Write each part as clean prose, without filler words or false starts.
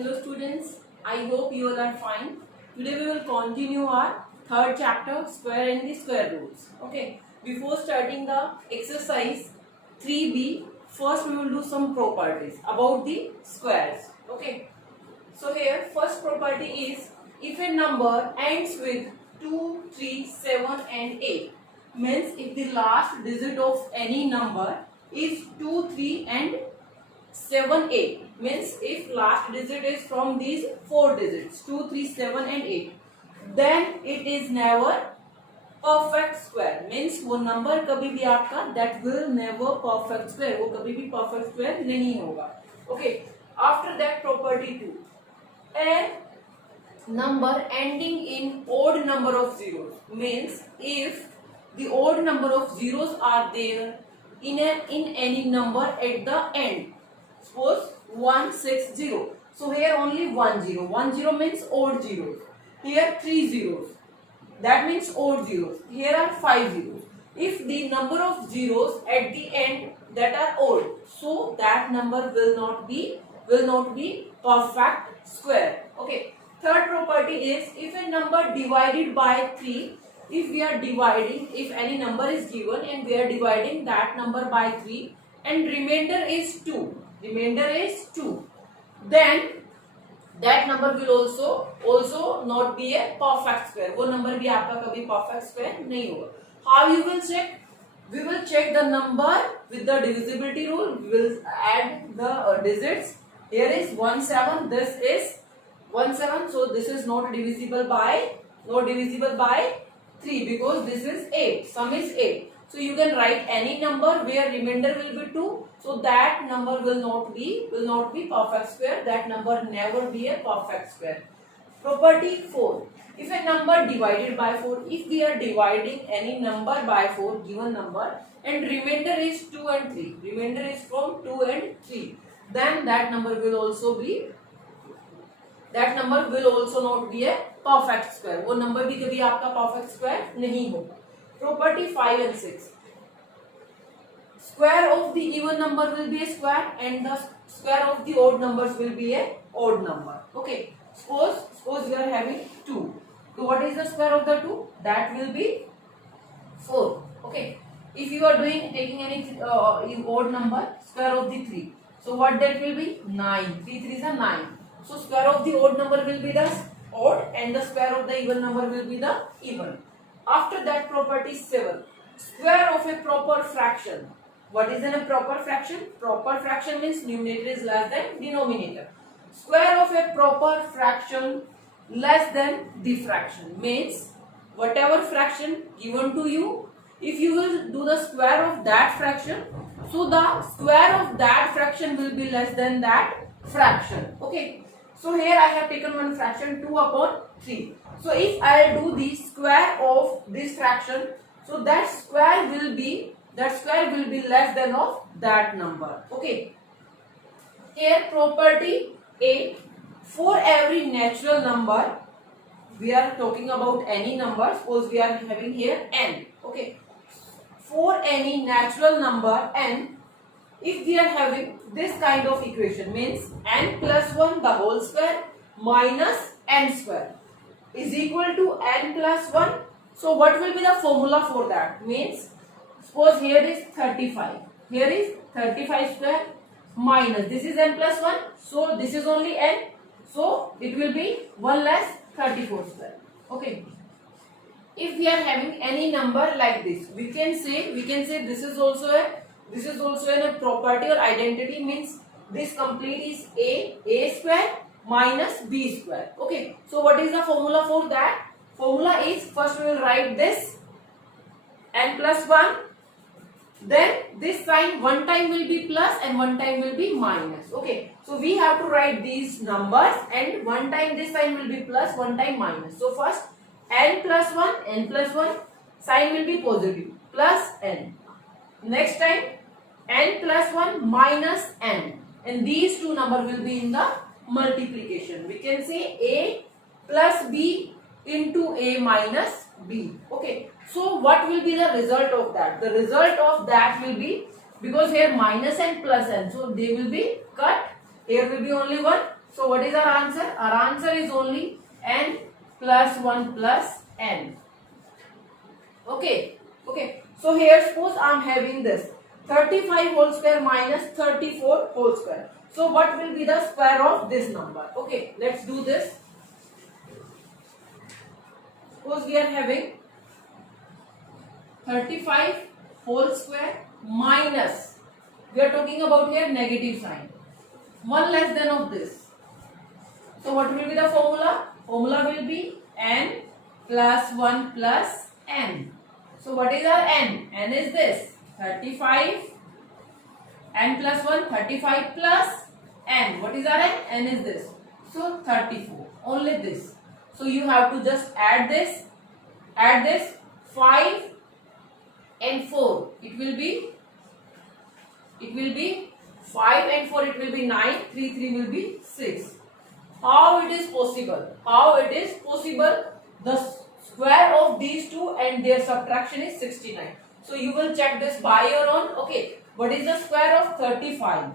Hello students, I hope you all are fine. Today we will continue our third chapter, square and the square roots. Okay, before starting the exercise 3b, first we will do some properties about the squares. Okay, so here first property is if a number ends with 2, 3, 7 and 8, means if the last digit of any number is 2, 3 and 7, 8, means if last digit is from these 4 digits 2, 3, 7 and 8, then it is never perfect square. means वो number कभी भी आपका that will never perfect square, वो कभी भी perfect square नहीं होगा. Okay, after that property 2, a number ending in odd number of zeros, means if the odd number of zeros are there in any number at the end. Suppose 160. So here only 1 0. 1 0 means odd zeros. Here 3 zeros. That means odd zeros. Here are 5 zeros. If the number of zeros at the end that are odd, so that number will not be perfect square. Okay. Third property is if a number divided by 3, if we are dividing, if any number is given and we are dividing that number by 3 and remainder is 2, then that number will also not be a perfect square. वो number भी आपका कभी perfect square नहीं होगा. How you will check? We will check the number with the divisibility rule. We will add the digits. Here is 1 7. This is 1 7. So this is not divisible by 3 because this is 8. Sum is 8. So you can write any number where remainder will be 2. So that number will not be perfect square. That number never be a perfect square. Property 4. If a number divided by 4, if we are dividing any number by 4, given number, and remainder is 2 and 3, remainder is from 2 and 3, then that number will also not be a perfect square. वो number भी कभी आपका perfect square नहीं होगा. Property 5 and 6. Square of the even number will be a square and the square of the odd numbers will be a odd number. Okay. Suppose we are having 2. So what is the square of the 2? That will be 4. Okay. If you are taking any odd number, square of the 3. So what that will be? 9. 3 3 is a 9. So square of the odd number will be the odd and the square of the even number will be the even. After that property 7. Square of a proper fraction. What is a proper fraction? Proper fraction means numerator is less than denominator. Square of a proper fraction less than the fraction means whatever fraction given to you, if you will do the square of that fraction, so the square of that fraction will be less than that fraction. Okay. So here I have taken one fraction 2 upon 3. So if I do the square of this fraction, so that square will be less than of that number. Okay. Here property 8. For every natural number, we are talking about any number. Suppose we are having here n. Okay. For any natural number n, if we are having this kind of equation, means n plus 1 the whole square minus n square is equal to n plus 1. So what will be the formula for that? Means suppose here is 35. Here is 35 square minus this is n plus 1. So this is only n. So it will be 1 less 34 square. Okay. If we are having any number like this, we can say this is also a property or identity, means this complete is a square minus b square. Okay. So what is the formula for that? Formula is, first we will write this n plus 1. Then this sign one time will be plus and one time will be minus. Okay. So we have to write these numbers and one time this sign will be plus, one time minus. So first n plus 1 sign will be positive plus n. Next time n plus 1 minus n, and these two numbers will be in the multiplication. We can say a plus b into a minus b. Okay. So what will be the result of that? The result of that will be, because here minus and plus n, so they will be cut. Here will be only one. So what is our answer? Our answer is only n plus 1 plus n. Okay. Okay. So here suppose I am having this 35 whole square minus 34 whole square. So what will be the square of this number? Okay, let's do this. Suppose we are having 35 whole square minus, we are talking about here negative sign, 1 less than of this. So what will be the formula? Formula will be n plus 1 plus n. So what is our n? N is this 35, n plus 1, 35 plus n. What is our n? N is this. So 34, only this. So you have to just add this 5 and 4. It will be 5 and 4, it will be 9, 3 will be 6. How it is possible? How it is possible? The square of these two and their subtraction is 69. So you will check this by your own. Okay, what is the square of 35?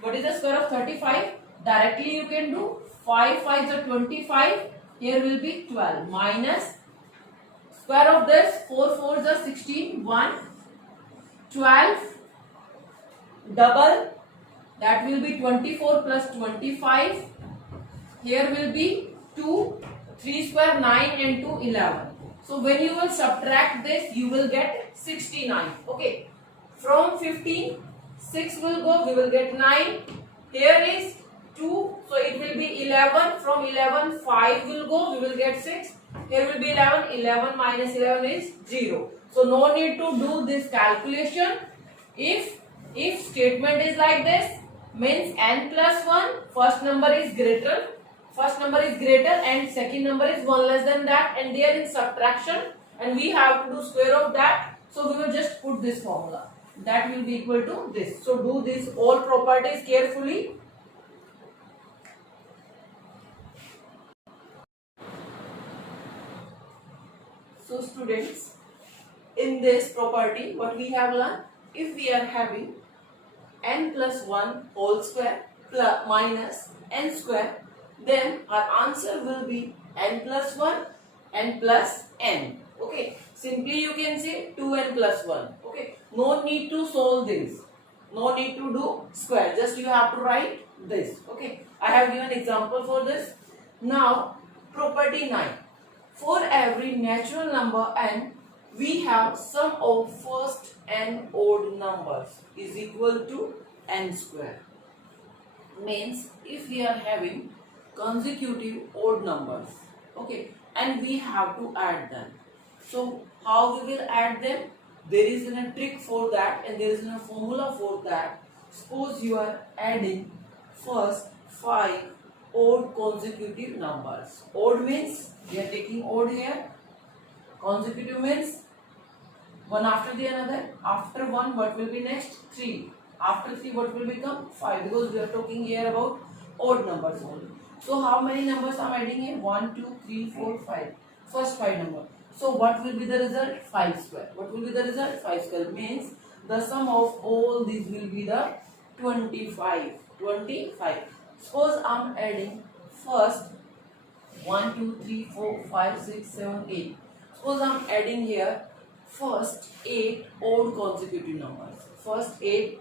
What is the square of 35? Directly you can do 5 5s are 25. Here will be 12 minus square of this 4 4s are 16. 1 12 double, that will be 24 plus 25. Here will be 2, 3 square 9 and 2 11. So when you will subtract this, you will get 69. Okay, from 15 6 will go, we will get 9. Here is 2, so it will be 11. From 11 5 will go, we will get 6. Here will be 11. 11 minus 11 is 0. So no need to do this calculation. If statement is like this, means n plus 1, first number is greater and second number is 1 less than that, and they are in subtraction and we have to do square of that. So we will just put this formula, that will be equal to this. So do this all properties carefully. So students, in this property what we have learned, if we are having n plus 1 whole square plus minus n square, then our answer will be n plus 1, n plus n. Okay, simply you can say 2n plus 1. Okay, no need to solve this, no need to do square, just you have to write this. Okay, I have given example for this. Now property 9, for every natural number n, we have sum of first n odd numbers is equal to n square. Means if we are having consecutive odd numbers, okay, and we have to add them. So how we will add them? There is a trick for that and there is a formula for that. Suppose you are adding first 5 odd consecutive numbers. Odd means we are taking odd here. Consecutive means one after the another. After 1, what will be next? 3. After 3, what will become? 5, because we are talking here about odd numbers only. So how many numbers I am adding here? 1, 2, 3, 4, 5. First 5 numbers. So what will be the result? 5 square. What will be the result? 5 square. Means the sum of all these will be the 25. 25. Suppose I am adding first 1, 2, 3, 4, 5, 6, 7, 8. Suppose I am adding here first 8 odd consecutive numbers. First 8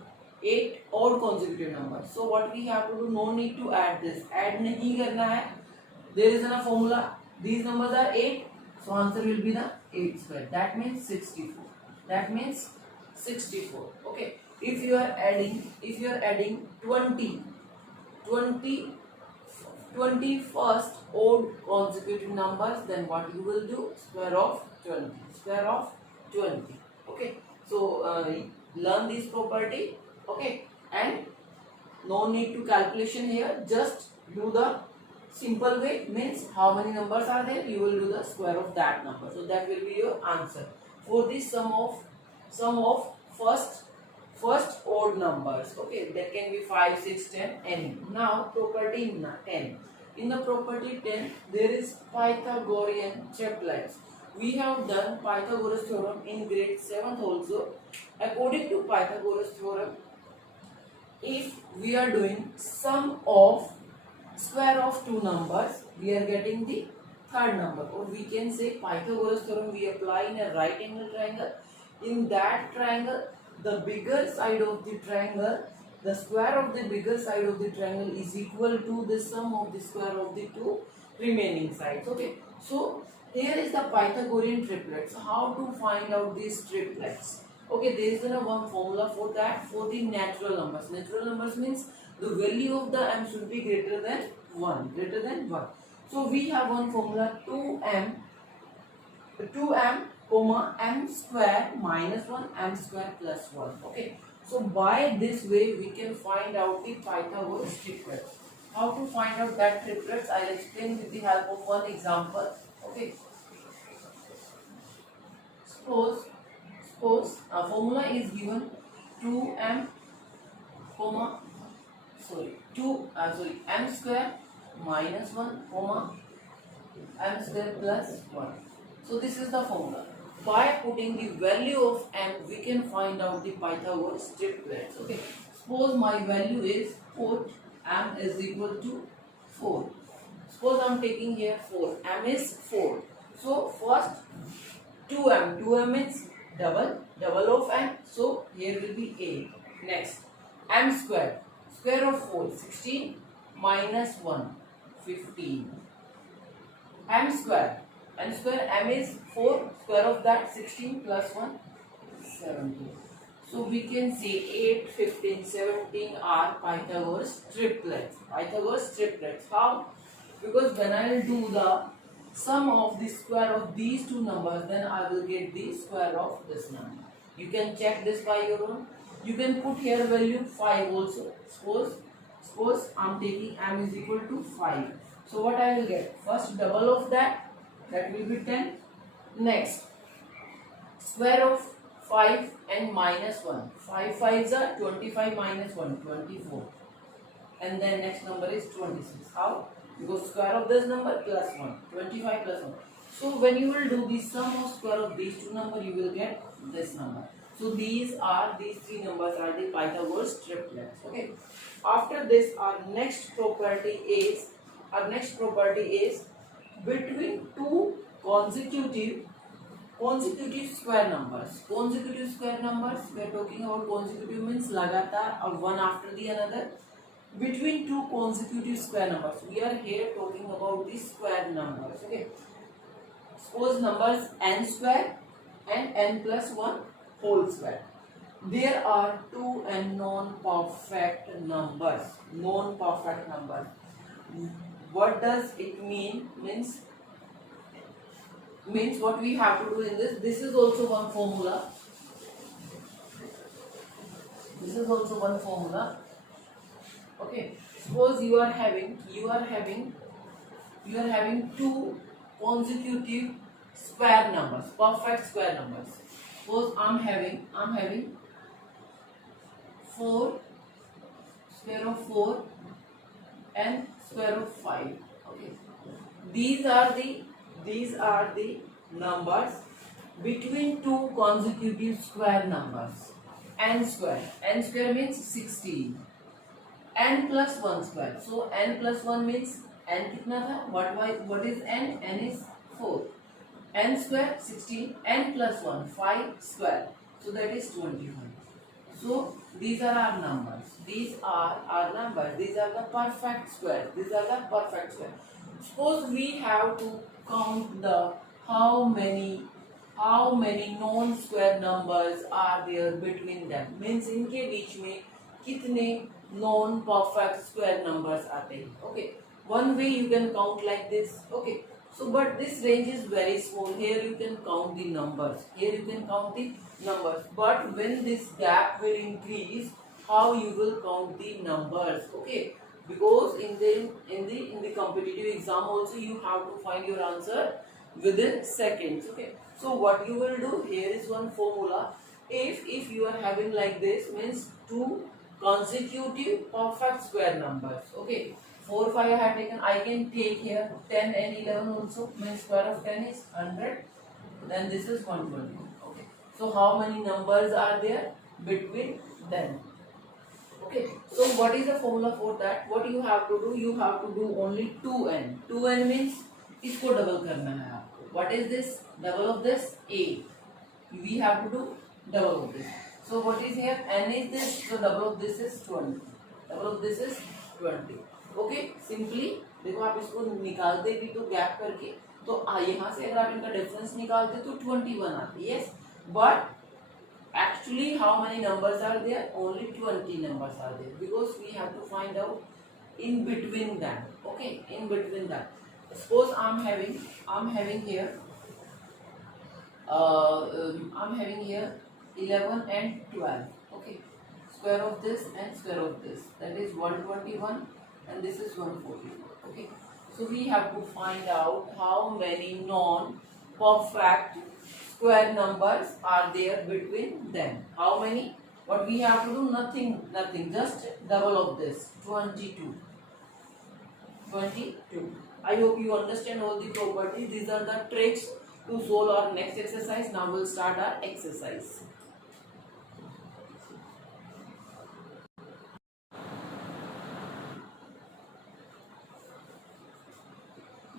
odd consecutive numbers. So what we have to do? No need to add this. Add nahi karna hai. There is a formula. These numbers are 8. So answer will be the 8 square. That means 64. That means 64. Okay. If you are adding 20 first odd consecutive numbers, then what you will do? Square of 20. Square of 20. Okay. So learn this property. Okay. And no need to calculation here. Just do the simple way, means how many numbers are there, you will do the square of that number. So that will be your answer for this sum of first odd numbers. Okay, that can be 5, 6, 10, any. Now property 10. In the property 10, there is Pythagorean triplets. We have done Pythagoras theorem in grade 7th also. According to Pythagoras theorem, if we are doing sum of square of two numbers, we are getting the third number. Or we can say Pythagoras theorem we apply in a right angle triangle. In that triangle, the bigger side of the triangle, the square of the bigger side of the triangle is equal to the sum of the square of the two remaining sides. Okay, so here is the Pythagorean triplets. How to find out these triplets? Okay, there is one formula for that, for the natural numbers. Natural numbers means the value of the m should be greater than 1, greater than 1. So we have one formula 2m comma m square minus 1 m square plus 1. Okay, so by this way we can find out the Pythagoras triplets. How to find out that triplets, I'll explain with the help of one example. Okay, suppose formula is given 2m comma m square minus 1 comma m square plus 1. So this is the formula. By putting the value of m, we can find out the Pythagoras triplets. Okay, suppose my value is 4, m is equal to 4. Suppose I am taking here 4, m is 4. So first 2m means double of m, so here will be 8. Next m square of 4, 16 minus 1, 15. m square m is 4, square of that 16 plus 1, 17. So we can say 8, 15, 17 are Pythagoras triplets. How? Because when I will do the sum of the square of these two numbers, then I will get the square of this number. You can check this by your own. You can put here value 5 also. Suppose I am taking m is equal to 5. So what I will get? First double of that will be 10. Next, square of 5 and minus 1. 5 5s are 25 minus 1, 24. And then next number is 26. How? Because square of this number plus 1, 25 plus 1. So when you will do the sum of square of these two numbers, you will get this number. So these three numbers are the Pythagoras triplets. Okay. After this, our next property is between two consecutive square numbers. Consecutive square numbers, we are talking about consecutive means लगातार or one after the another. Between two consecutive square numbers, we are here talking about the square numbers. Okay, suppose numbers n square and n plus 1 whole square. There are two and non-perfect numbers. What does it mean? Means what we have to do in this is also one formula. Okay, suppose you are having two consecutive square numbers, perfect square numbers. Suppose I'm having 4, square of 4 and square of 5. Okay, these are the numbers between two consecutive square numbers. N square means 16. N plus 1 square. So n plus 1 means n कितना था? What is n? N is 4. N square 16. N plus 1 5 square. So that is 21. So these are our numbers. These are the perfect squares. Suppose we have to count the how many non-square numbers are there between them. Means इनके बीच में कितने non-perfect square numbers आते हैं. Okay, one way you can count like this. Okay, so but this range is very small. Here you can count the numbers. But when this gap will increase, how you will count the numbers? Okay, because in the competitive exam also you have to find your answer within seconds. Okay, so what you will do, here is one formula. If you are having like this, means two consecutive perfect square numbers. Okay, 4 5 I have taken. I can take here 10 and 11 also. Means square of 10 is 100. Then this is 120. Okay, so how many numbers are there between them? Okay, so what is the formula for that? What you have to do? You have to do only 2n. 2n means इसको double करना है आपको. What is this? Double of this a. We have to do double of this. So what is here? N is this. So double of this is 20. Double of this is 20. Okay, simply देखो आप इसको निकालते भी तो gap करके तो यहाँ से अगर आप इनका डिफरेंस निकालते तो 21 आती है. But actually how many numbers are there? Only 20 numbers are there because we have to find out in between them. Okay, in between that. Suppose I'm having here I'm having here 11 and 12. Okay, square of this and square of this, that is 121 and this is 144. Okay, so we have to find out how many non-perfect square numbers are there between them. How many? What we have to do? Nothing, just double of this, 22. I hope you understand all the properties. These are the tricks to solve our next exercise. Now we'll start our exercise.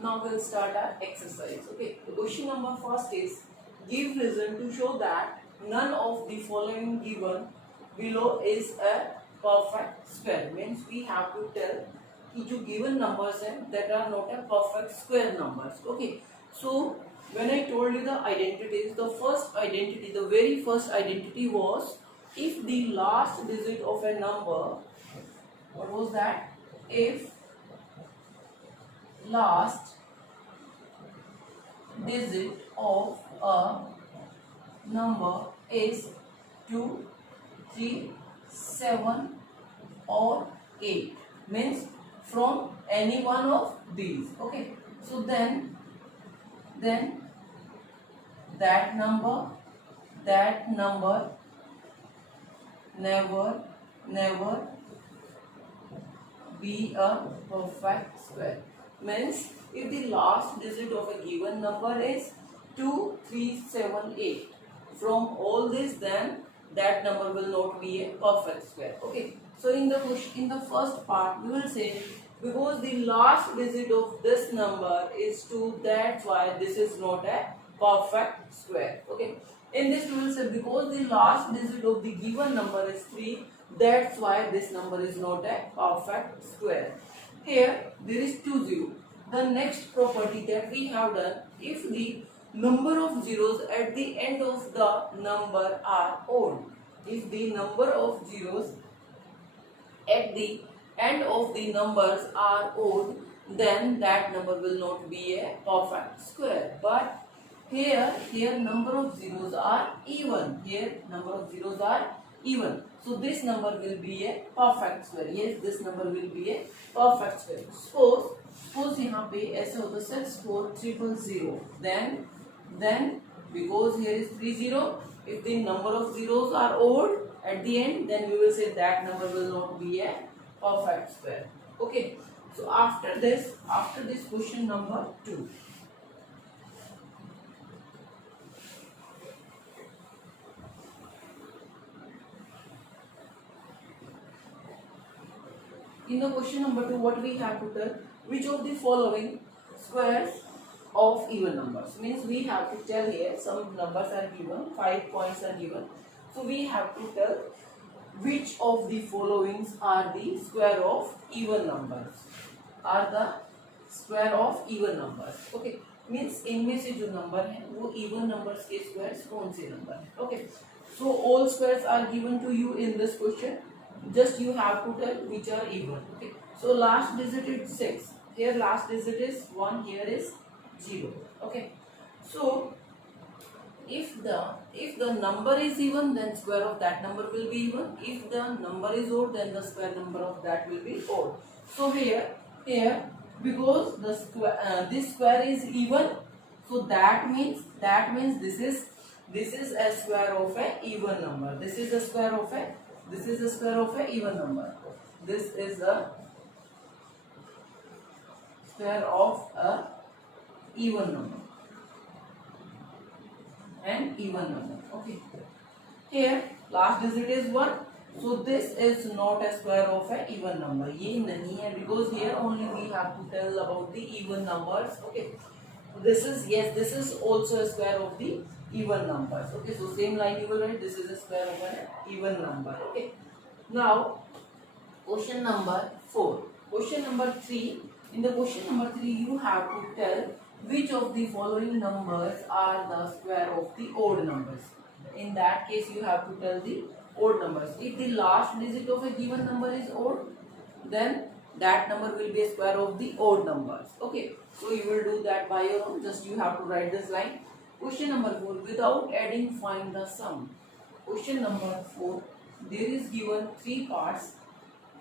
Now we'll start our exercise. Okay, the question number first is, give reason to show that none of the following given below is a perfect square. Means we have to tell कि जो given numbers हैं that are not a perfect square numbers. Okay, so when I told you the identities, the first identity, the very first identity was if the last digit of a number, what was that? If last digit of a number is 2, 3, 7 or 8, means from any one of these. Okay, so then that number never be a perfect square. Means if the last digit of a given number is 2, 3, 7, 8, from all this, then that number will not be a perfect square. Okay, so in the first part we will say because the last digit of this number is 2, that's why this is not a perfect square. Okay, in this we will say because the last digit of the given number is 3, that's why this number is not a perfect square. Here there is 2 0. The next property that we have done, if the number of zeros at the end of the number are odd, if the number of zeros at the end of the numbers are odd, then that number will not be a perfect square. But here number of zeros are even. Here number of zeros are even. So this number will be a perfect square. Yes, this number will be a perfect square. Suppose यहाँ पे ऐसे होता है 64300. Then because here is 30, if the number of zeros are odd at the end, then we will say that number will not be a perfect square. Okay. So after this question number 2. In the question number 2, what we have to tell? Which of the following squares of even numbers? Means we have to tell here some numbers are given, 5 points are given. So we have to tell which of the followings are the square of even numbers. Are the square of even numbers. Okay. Means इनमें से जो number है वो even numbers के squares कौन से number है? Okay. So all squares are given to you in this question. Just you have to tell which are even. Okay. So last digit is 6. Here last digit is 1. Here is 0. Okay. So if the number is even, then square of that number will be even. If the number is odd, then the square number of that will be odd. So here because the square this square is even, so that means this is a square of a even number. This is a square of a even number. This is a square of a even number. An even number. Okay. Here last digit is 1. So this is not a square of an even number. ये नहीं है, because here only we have to tell about the even numbers. Okay. This is, yes, this is also a square of the even numbers. Okay. So same line you will write. This is a square of an even number. Okay. Now question number 4. Question number 3. In the question number 3, you have to tell which of the following numbers are the square of the odd numbers. In that case, you have to tell the odd numbers. If the last digit of a given number is odd, then that number will be a square of the odd numbers. Okay, so you will do that by your own. Just you have to write this line. Question number 4. Without adding, find the sum. Question number 4. There is given 3 parts.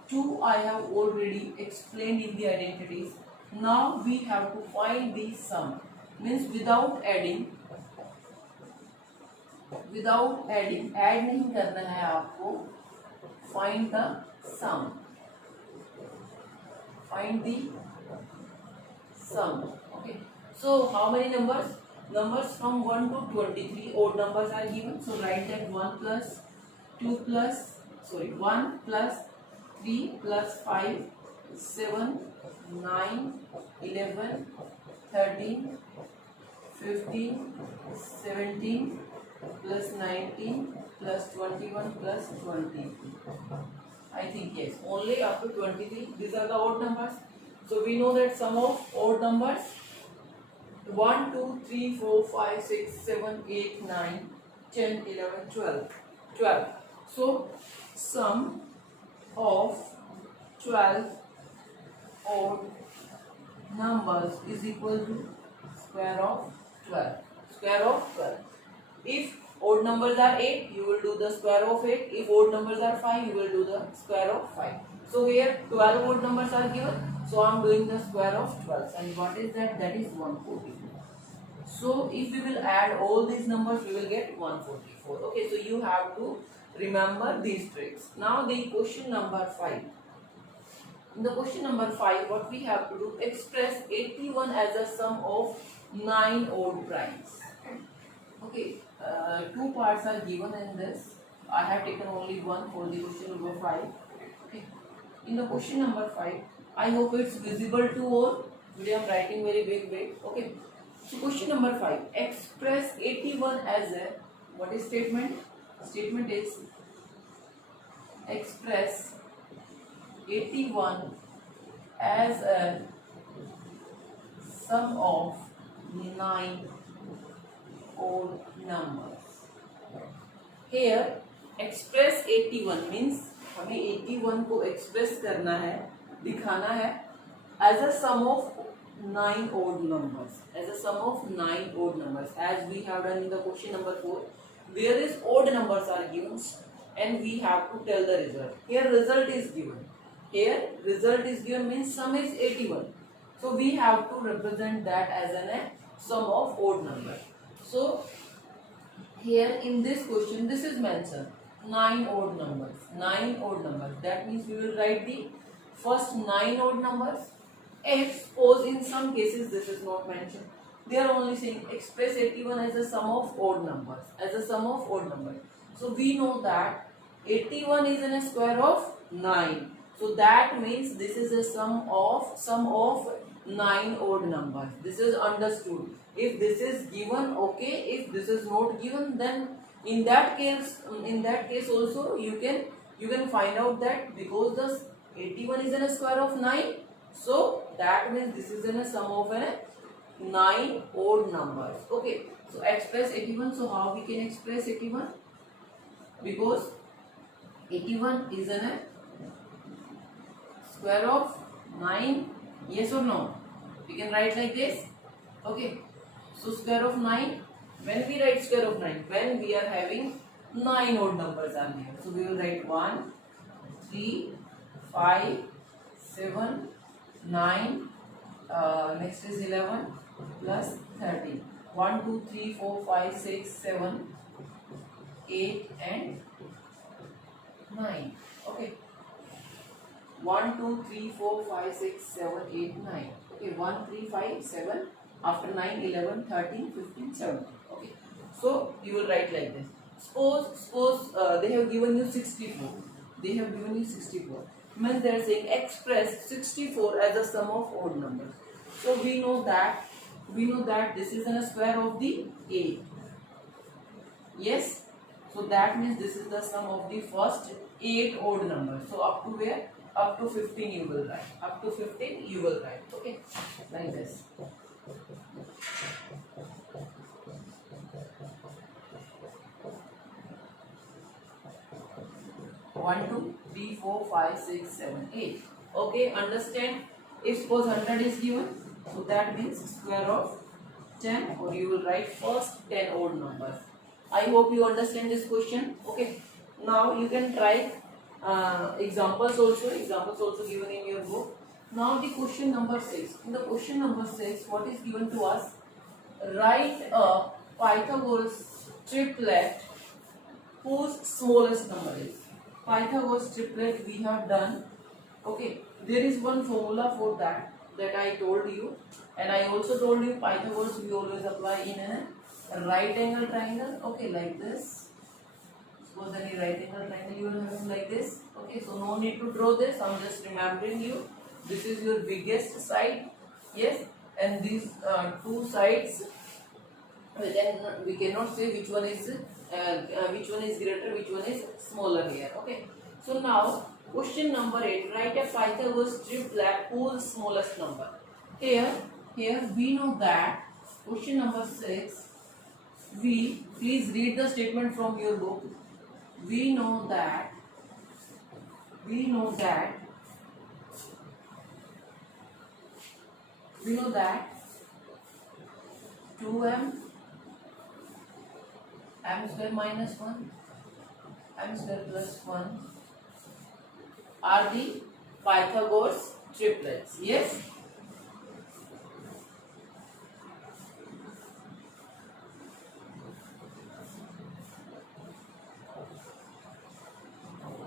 2 I have already explained in the identities. Now we have to find the sum. Means without adding, add नहीं करना है आपको. Find the sum. Find the sum. Okay. So how many numbers? Numbers from 1 to 23 odd numbers are given. So write that 1 plus 2 plus 1 plus 3 plus 5 7 9 11 13 15 17 plus 19 plus 21 plus 20. I think yes, only up to 23. These are the odd numbers. So we know that sum of odd numbers 1 2 3 4 5 6 7 8 9 10 11 12. So sum of 12 odd numbers is equal to square of 12. Square of 12. If odd numbers are 8, you will do the square of 8. If odd numbers are 5, you will do the square of 5. So here 12 odd numbers are given. So I am doing the square of 12. And what is that? That is 144. So if we will add all these numbers, we will get 144. Okay, so you have to remember these tricks. Now the question number 5. In the question number 5, what we have to do, express 81 as a sum of 9 odd primes. Okay, 2 parts are given in this. I have taken only one for the question number 5. Okay. In the question number 5, I hope it's visible to all. Today I am writing very big. Okay. So question number 5, express 81 as a, what is statement? Statement is express 81 as a sum of 9 odd numbers. Here express 81 means हमें 81 को express करना है, दिखाना है as a sum of 9 odd numbers. As a sum of 9 odd numbers, as we have done in the question number 4, where is odd numbers are given and we have to tell the result. Here result is given. Here result is given means sum is 81. So we have to represent that as a sum of odd numbers. So here in this question, this is mentioned 9 odd numbers. 9 odd numbers. That means we will write the first 9 odd numbers. If suppose in some cases this is not mentioned, they are only saying express 81 as a sum of odd numbers. As a sum of odd numbers. So we know that 81 is in a square of 9. So that means this is a sum of 9 odd numbers. This is understood. If this is given, okay. If this is not given, then in that case also you can find out that because the 81 is in a square of 9, so that means this is in a sum of a 9 odd numbers. Okay. So express 81. So how we can express 81? Because 81 is in a square of 9. Yes or no? We can write like this. Okay. So square of 9. When we write square of 9? When we are having 9 odd numbers are here. So we will write 1, 3, 5, 7, 9. Next is 11 plus 13. 1, 2, 3, 4, 5, 6, 7, 8 and 9. Okay. 1, 2, 3, 4, 5, 6, 7, 8, 9. Okay. 1, 3, 5, 7. After 9, 11, 13, 15, 17. Okay. So you will write like this. Suppose they have given you 64. they have given you 64. Means they are saying express 64 as a sum of odd numbers. So we know that this is a square of the 8. Yes. So that means this is the sum of the first 8 odd numbers. So up to where? Up to 15 you will write. Up to 15 you will write. Okay. Like this. 1, 2, 3, 4, 5, 6, 7, 8. Okay, understand? If suppose 100 is given, so that means square of 10, or you will write first 10 odd numbers. I hope you understand this question. Okay, now you can try examples also given in your book. Now the question number 6. In the question number 6, what is given to us? Write a Pythagoras triplet whose smallest number is. Pythagoras triplet we have done. Okay, there is one formula for that I told you, and I also told you Pythagoras we always apply in a right angle triangle. Okay, like this. Suppose any right angle triangle you will have like this. Okay, so no need to draw this. I'm just remembering you. This is your biggest side. Yes, and these two sides. Then we cannot say which one is greater, which one is smaller here. Okay. So now question number 8. Write a Pythagoras triplet whose smallest number. Here we know that question number 6. Please read the statement from your book. We know that 2m m square minus 1 m square plus 1 are the Pythagoras triplets. Yes.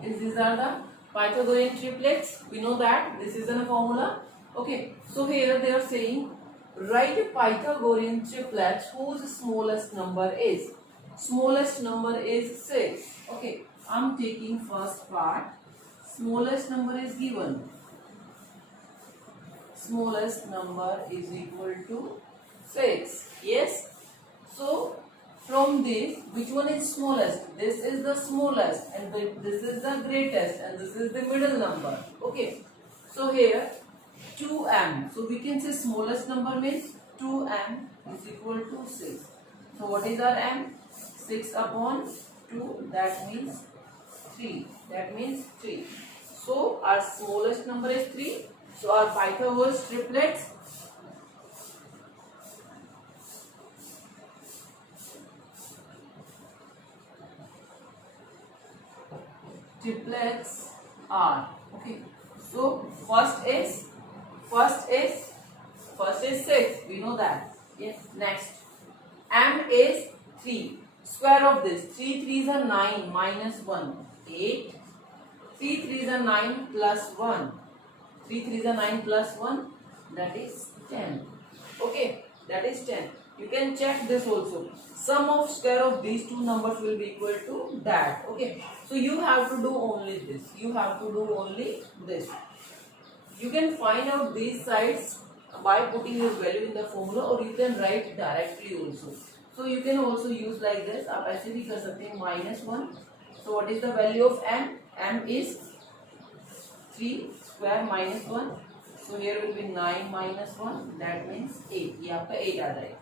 These are the Pythagorean triplets. We know that this is a formula. Okay. So here they are saying write a Pythagorean triplet whose smallest number is. Smallest number is 6. Okay, I'm taking first part. Smallest number is given. Smallest number is equal to 6. Yes. So from this, which one is smallest? This is the smallest, and this is the greatest, and this is the middle number. Okay. So here 2m. So we can say smallest number means 2m is equal to 6. So what is our m? 6 upon 2, that means 3. So our smallest number is 3. So our Pythagoras triplets are, okay. So first is 6. We know that. Yes. Next, m is 3. Square of this. 3 3s are 9 minus 1 8. 3 3s are 9 plus 1. 3 3s are 9 plus 1, that is 10. Okay, that is 10. You can check this also. Sum of square of these two numbers will be equal to that. Okay, so you have to do only this. You can find out these sides by putting your value in the formula, or you can write directly also. So you can also use like this. आप ऐसे भी कर सकते हैं -1. So what is the value of m? M is 3 square minus 1. So here will be 9 minus 1. That means 8. ये आपका 8 आ जाएगा.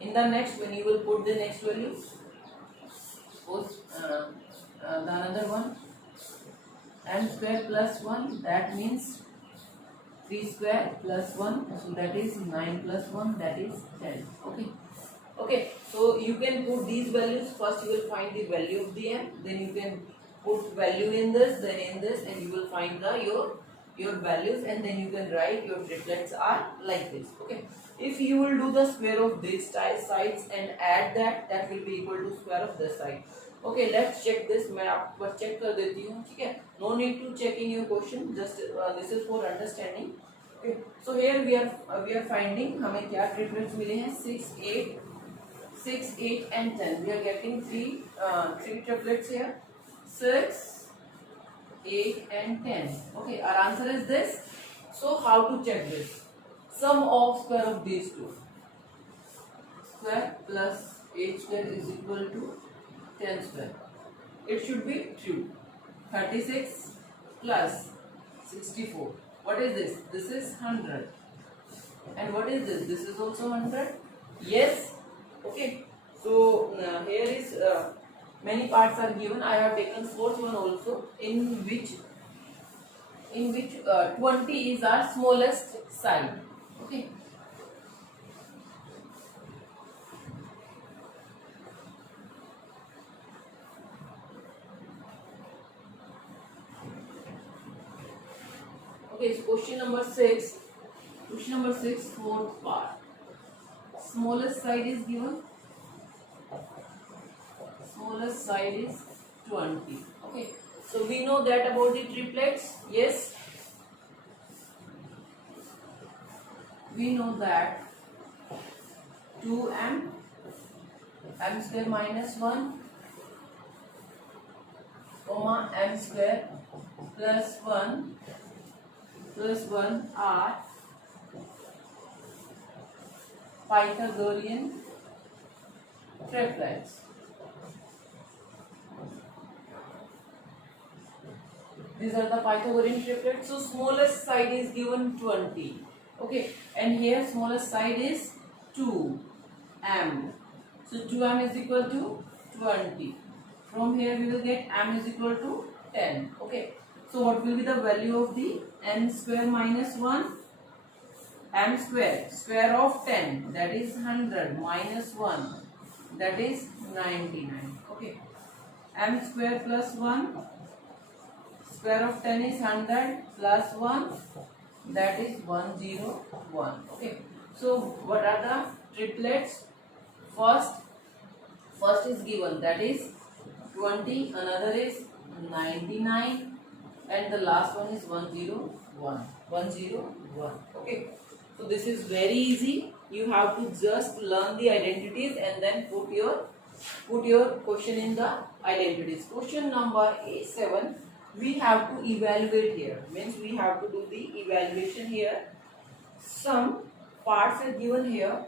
In the next, when you will put the next value, suppose the another one, m square plus 1. That means 3 square plus 1. So that is 9 plus 1. That is 10. Okay. Okay, so you can put these values. First you will find the value of the m, then you can put value in this, then in this, and you will find your values, and then you can write your triplets are like this. Okay, if you will do the square of these sides and add that will be equal to square of this side. Okay, let's check this. मैं आपको check कर देती हूँ. ठीक है, no need to check in your question, just this is for understanding. Okay, so here we are finding हमें क्या triplets मिले हैं? 6, 8 and 10. We are getting three triplets here. 6, 8 and 10. Okay, our answer is this. So how to check this? Sum of square of these two. Square plus 8 square is equal to 10 square. It should be true. 36 plus 64. What is this? This is 100. And what is this? This is also 100. Yes. Okay. So here is many parts are given. I have taken fourth one also, in which 20 is our smallest side. Okay. Okay, so question number 6. Question number 6, fourth part. Smallest side is given. Smallest side is 20. Okay. So we know that about the triplets. Yes. We know that 2m, m square minus 1, comma m square plus 1 are Pythagorean triplets. These are the Pythagorean triplets. So smallest side is given 20. Okay, and here smallest side is 2m. So 2m is equal to 20. From here we will get m is equal to 10. Okay, so what will be the value of the m square minus 1? M square of 10, that is 100, minus 1, that is 99. Okay, m square plus 1, square of 10 is 100 plus 1, that is 101. Okay, so what are the triplets? First is given, that is 20, another is 99, and the last one is 101. Okay, so this is very easy. You have to just learn the identities and then put your question in the identities. Question number 7, we have to evaluate here. Means we have to do the evaluation here. Some parts are given here.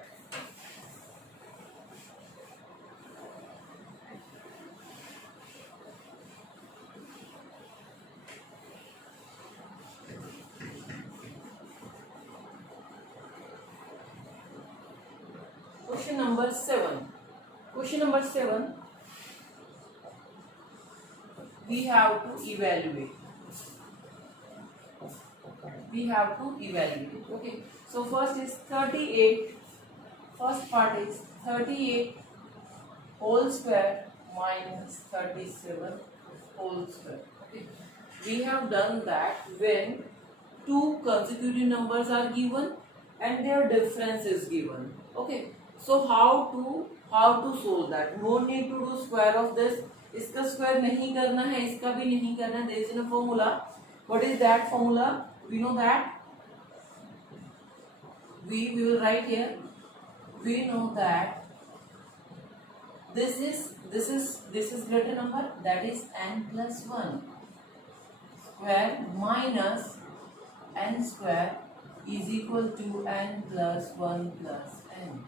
Question number 7. Question number 7. We have to evaluate. Okay. So first is 38. First part is 38 whole square minus 37 whole square. Okay. We have done that when two consecutive numbers are given and their difference is given. Okay. So how to solve that? No need to do square of this. इसका square नहीं करना है, इसका भी नहीं करना है. There is a formula. What is that formula? We know that. We will write here. We know that this is greater number, that is n plus 1 square minus n square is equal to n plus 1 plus n.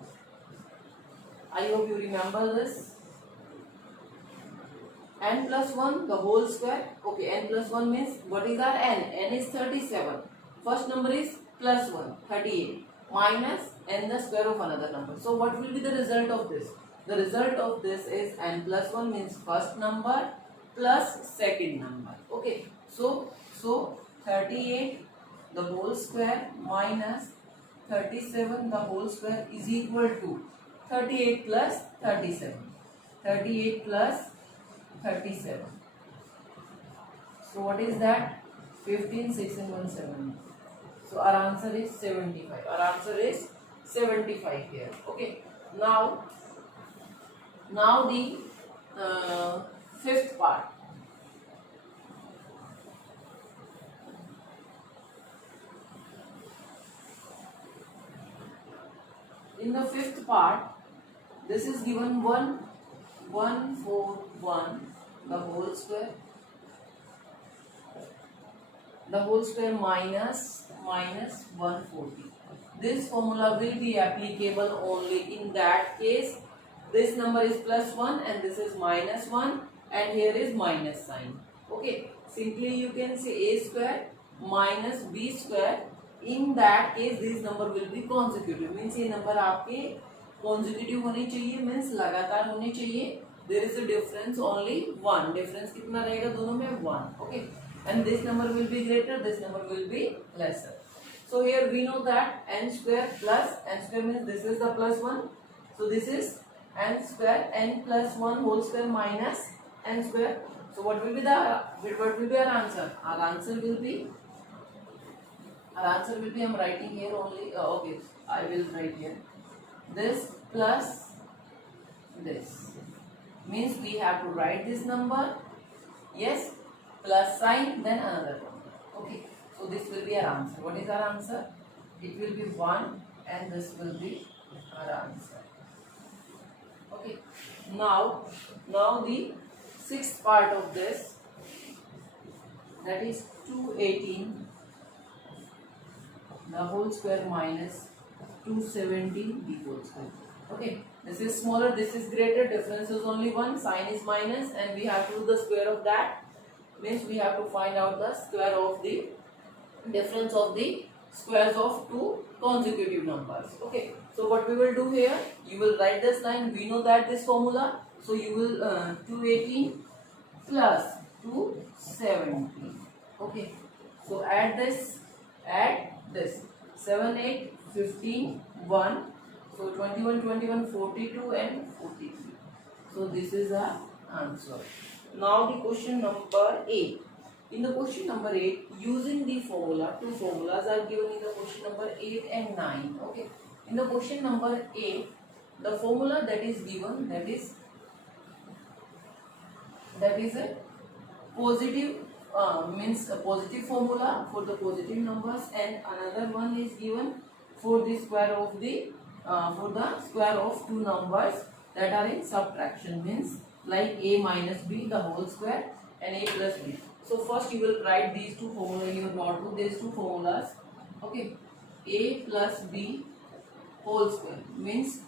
I hope you remember this. N plus 1 the whole square. Okay, n plus 1 means what is our n? N is 37. First number is plus 1, 38 minus n the square of another number. So what will be the result of this? The result of this is n plus 1 means first number plus second number. Okay, so 38 the whole square minus 37 the whole square is equal to 38 plus 37. 38 plus 37. So what is that? 15, 6 and 1, 7. So our answer is 75. Our answer is 75 here. Okay. Now the fifth part. In the fifth part, this is given 141 the whole square the whole square minus 140. This formula will be applicable only in that case. This number is plus 1 and this is minus 1 and here is minus sign. Okay, simply you can say a square minus b square. In that case this number will be consecutive, means ये number आपके consecutive होने चाहिए, means लगातार होने चाहिए. There is a difference only 1. Difference कितना रहेगा दोनों में? 1. Okay, and this number will be greater, this number will be lesser. So here we know that n square means this is the plus 1. So this is n square, n plus 1 whole square minus n square. So what will be our answer? Our answer will be I'm writing here only. Okay, I will write here. This plus this means we have to write this number. Yes, plus sign then another number. Okay. So this will be our answer. What is our answer? It will be 1 and this will be our answer. Okay. Now the sixth part of this, that is 218 the whole square minus 217 the whole square. Okay. This is smaller, this is greater, difference is only 1, sign is minus and we have to do the square of that. Means we have to find out the square of the difference of the squares of two consecutive numbers. Okay, so what we will do here, you will write this line. We know that this formula, so you will 218 plus 270. Okay, so add this 7 8 15 1, so 21 42 and 43. So this is our answer. Now the question number 8. In the question number 8, using the formula, two formulas are given in the question number 8 and 9. Okay. In the question number 8, the formula that is given, that is a positive, means a positive formula for the positive numbers, and another one is given for the square of the two numbers that are in subtraction, means like a minus b the whole square and a plus b. So first you will write these two formulas in your notebook, these two formulas. Okay, a plus b whole square means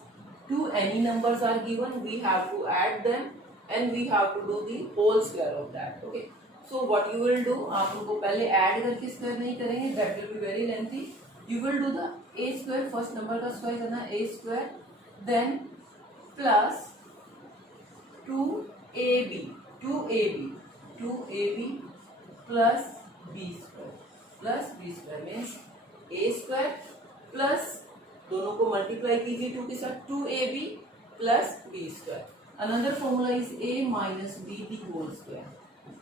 two any numbers are given, we have to add them and we have to do the whole square of that. Okay, so what you will do, आप लोगों को पहले add करके square नहीं करेंगे, that will be very lengthy. You will do the a square, first number का square करना a square, then plus 2ab plus b square means a square plus दोनों को मल्टीप्लाई कीजिए 2 के साथ 2ab plus b square. Another formula is a minus b the whole square.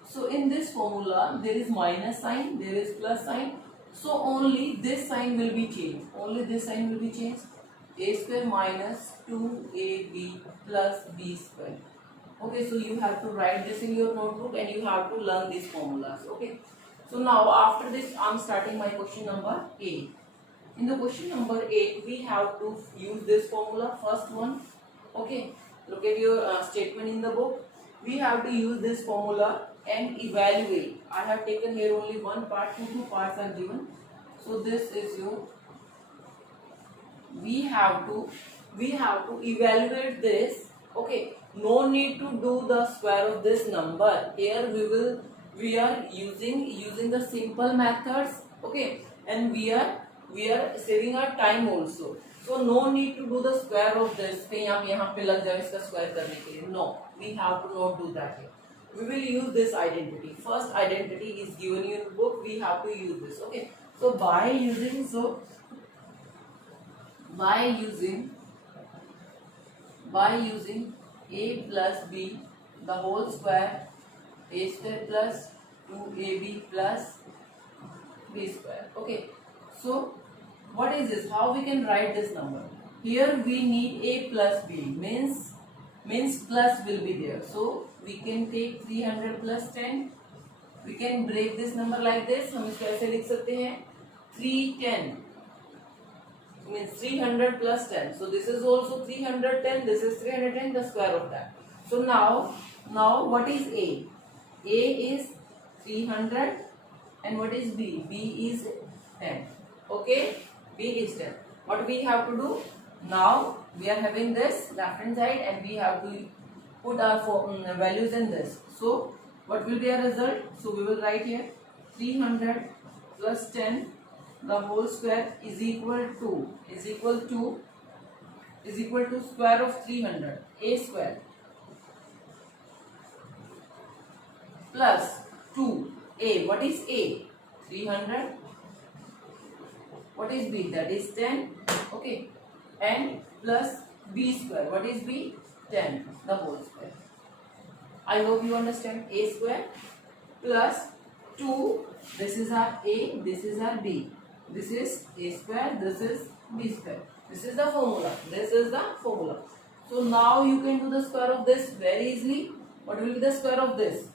So in this formula there is minus sign, there is plus sign, so only this sign will be changed. A square minus 2ab plus b square. Okay, so you have to write this in your notebook and you have to learn these formulas. Okay, so now after this I am starting my question number 8. In the question number 8 we have to use this formula, first one. Okay, look at your statement in the book. We have to use this formula and evaluate. I have taken here only one part, two parts are given. So this is your, we have to evaluate this. Okay, no need to do the square of this number. Here we are using the simple methods. Okay, and we are saving our time also. So no need to do the square of this. कहीं आप यहाँ पे लग जाए इसका square करने के लिए. No, we have to not do that here. We will use this identity. First identity is given in your book. We have to use this. Okay. So by using a plus b the whole square, a square plus 2ab plus b square. Okay, so what is this? How we can write this number? Here we need a plus b, means plus will be there. So we can take 300 plus 10. We can break this number like this. हम इसको ऐसे लिख सकते हैं 310 means 300 plus 10. So this is also 310. This is 310. The square of that. So now what is a? A is 300 And what is b? B is 10. Okay, b is 10. What we have to do now? We are having this left hand side and we have to put our values in this. So what will be our result? So we will write here 300 plus 10 the whole square is equal to square of 300, a square, plus 2a. What is a? 300. What is b? That is 10. Okay, and plus b square. What is b? 10 the whole square. I hope you understand. A square plus 2, this is our a, this is our b, this is a square, this is b square. This is the formula. This is the formula. So now you can do the square of this very easily. What will be the square of this?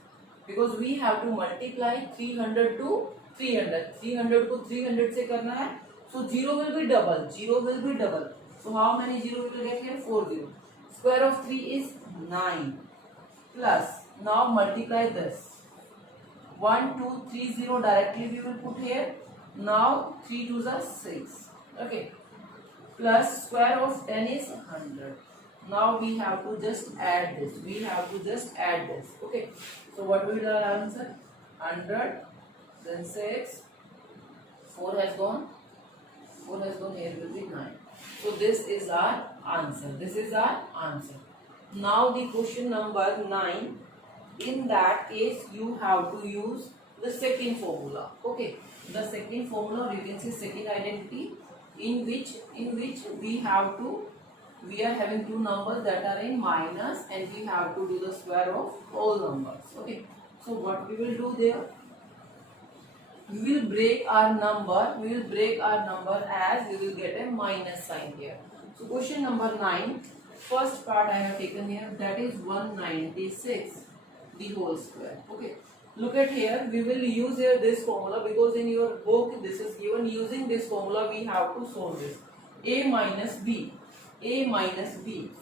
Because we have to multiply 300 to 300. 300 को 300 से करना है. So 0 will be double. 0 will be double. So how many 0 we will get here? 4 0. Square of 3 is 9. Plus, now multiply this. 1, 2, 3, 0 directly we will put here. Now 3 2s are 6. Okay. Plus square of 10 is 100. Now we have to just add this. Okay. So what will be our answer? 100. Then 6. 4 has gone. Here will be 9. So this is our answer. Now the question number 9. In that case, you have to use the second formula. Okay, the second formula, or you can say second identity, in which we are having two numbers that are in minus, and we have to do the square of all numbers. Okay, so what we will do there? We will break our number. As we will get a minus sign here. So question number 9. First part I have taken here, that is 196. The whole square. Okay, look at here. We will use here this formula because in your book this is given. Using this formula we have to solve this. A minus b.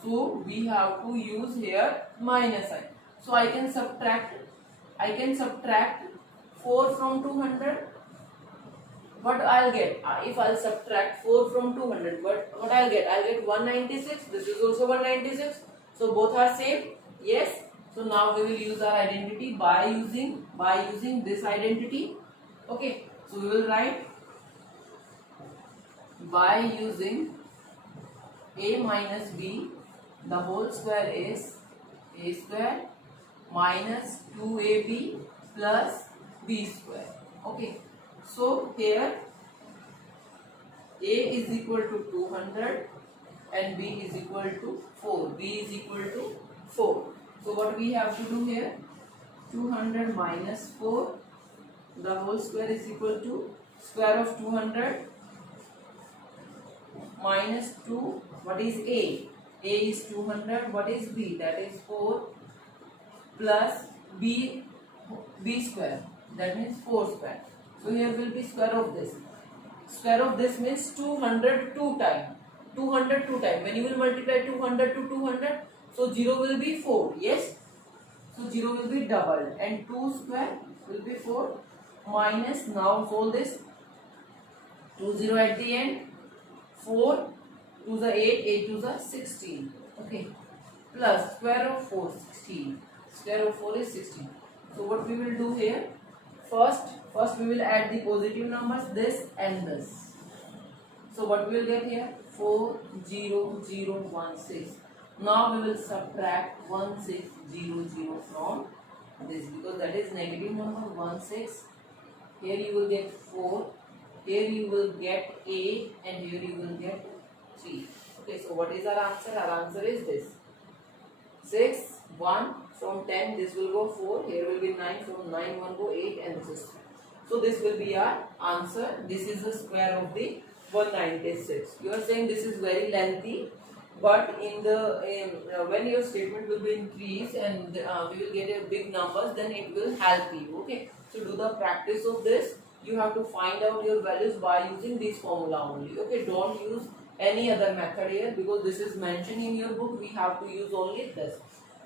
So we have to use here minus sign. So I can subtract 4 from 200. What I'll get if I'll subtract 4 from 200? What I'll get? I'll get 196. This is also 196. So both are same. Yes. So now we will use our identity by using this identity. Okay, so we will write by using a minus b, the whole square is a square minus 2ab plus b square. Okay, so here a is equal to 200 and b is equal to 4. B is equal to 4. So what we have to do here? 200 minus 4, the whole square is equal to square of 200 minus 2. What is a? A is 200. What is b? That is 4 plus b square. That means 4 square. So here will be square of this. Square of this means 200 2 times. 200 2 times. When you will multiply 200 to 200, so 0 will be 4. Yes. So 0 will be doubled and 2 square will be 4 minus, now solve this, 2 0 at the end, 4 2 is 8, 8 2 is 16. Okay, plus square of 4, 16. Square of 4 is 16. So what we will do here? First we will add the positive numbers, this and this. So what we will get here? 4 0 0 1 6. Now we will subtract 1 6 0 0 from this because that is negative number 1 6. Here you will get 4. Here you will get 8 and here you will get 3. Okay, so what is our answer? Our answer is this. 6 1 from 10, this will go 4. Here will be 9, from 9 1 go 8 and this is 3. So this will be our answer. This is the square of the 196. You are saying this is very lengthy, but in the when your statement will be increased and we will get a big numbers, then it will help you. Okay, so do the practice of this. You have to find out your values by using this formula only. Okay, don't use any other method here because this is mentioned in your book. We have to use only this.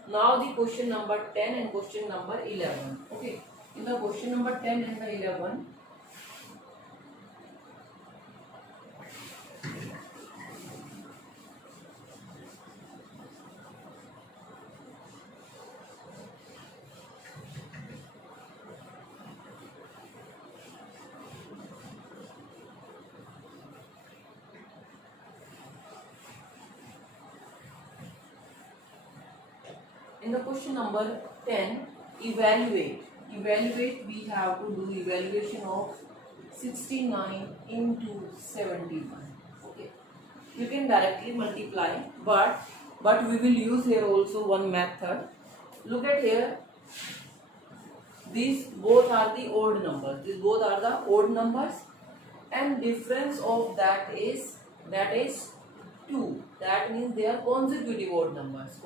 Now the question number 10 and question number 11. Okay, In the question number 10 and the 11, in the question number 10, evaluate, we have to do evaluation of 69 into 71. Okay, you can directly multiply, but we will use here also one method. Look at here, these both are the odd numbers, and difference of that is 2. That means they are consecutive odd numbers.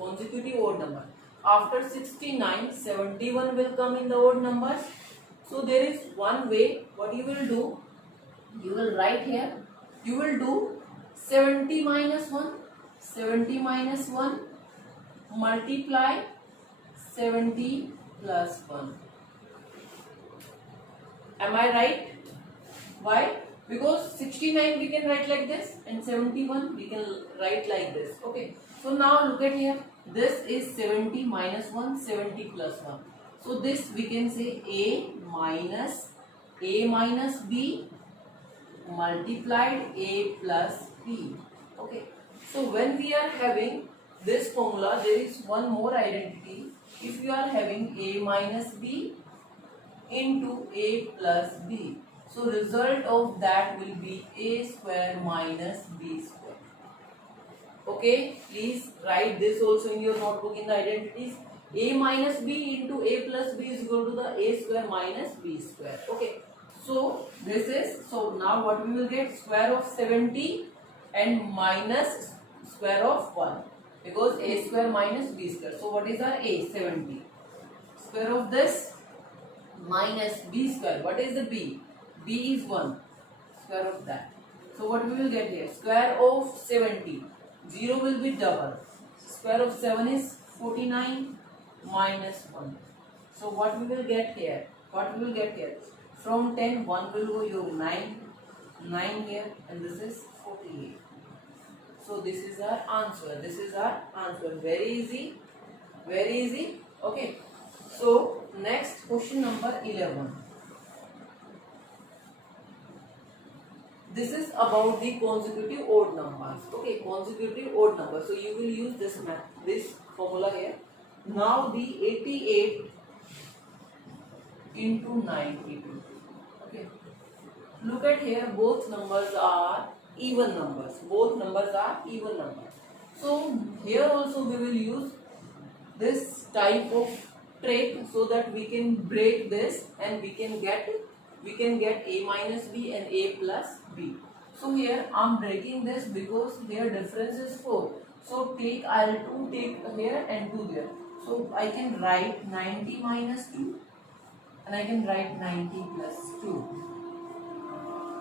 After 69, 71 will come in the odd numbers. So there is one way. What you will do, you will write here, you will do 70 minus 1 multiply 70 plus 1. Am I right? Why? Because 69 we can write like this and 71 we can write like this. Okay. So now look at here. This is 70 minus 1, 70 plus 1. So this we can say A minus B multiplied A plus B. Okay. So when we are having this formula, there is one more identity. If you are having A minus B into A plus B, so result of that will be A square minus B square. Okay, please write this also in your notebook in the identities. A minus B into A plus B is equal to the A square minus B square. Okay, so this is, so now what we will get, square of 70 and minus square of 1, because A square minus B square. So what is our A? 70. Square of this minus B square. What is the B? B is 1. Square of that. So what we will get here? Square of 70. 0 will be double. Square of 7 is 49 minus 1. So what we will get here? From 10, 1 will go your 9 here, and this is 48. So this is our answer. Very easy. Okay. So next, question number 11. This is about the consecutive odd numbers. Okay, consecutive odd numbers. So you will use this formula here. Now the 88 into 92. Okay. Look at here, both numbers are even numbers. So here also we will use this type of trick so that we can break this and we can get A minus B and A plus B. So here I am breaking this because here difference is 4. So I'll 2 take here and 2 there. So I can write 90 minus 2 and I can write 90 plus 2.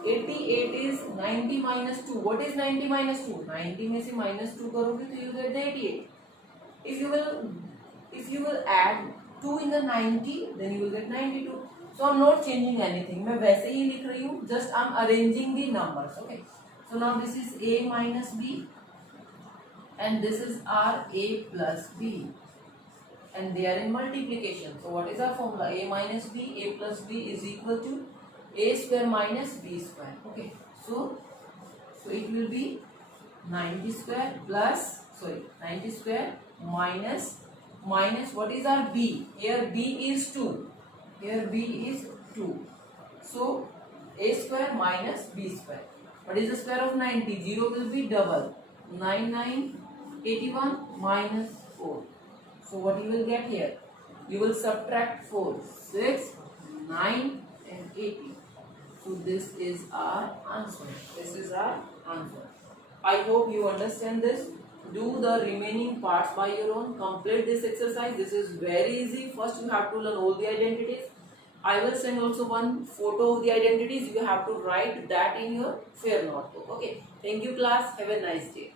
88 is 90 minus 2. What is 90 minus 2? 90 में से minus 2 करोगे तो you get the 88. If you will add 2 in the 90, then you will get 92. So I'm not changing anything. मैं वैसे ही लिख रही हूँ. Just I'm arranging the numbers. Okay. So now this is A minus B, and this is our A plus B, and they are in multiplication. So what is our formula? A minus B, A plus B is equal to A square minus B square. Okay. So it will be 90 square minus what is our B? Here B is 2. So A square minus B square. What is the square of 90? 0 will be double. 81 minus 4. So what you will get here? You will subtract 4. 6, 9 and 80. So this is our answer. I hope you understand this. Do the remaining parts by your own. Complete this exercise. This is very easy. First you have to learn all the identities. I will send also one photo of the identities. You have to write that in your fair notebook. Okay. Thank you class. Have a nice day.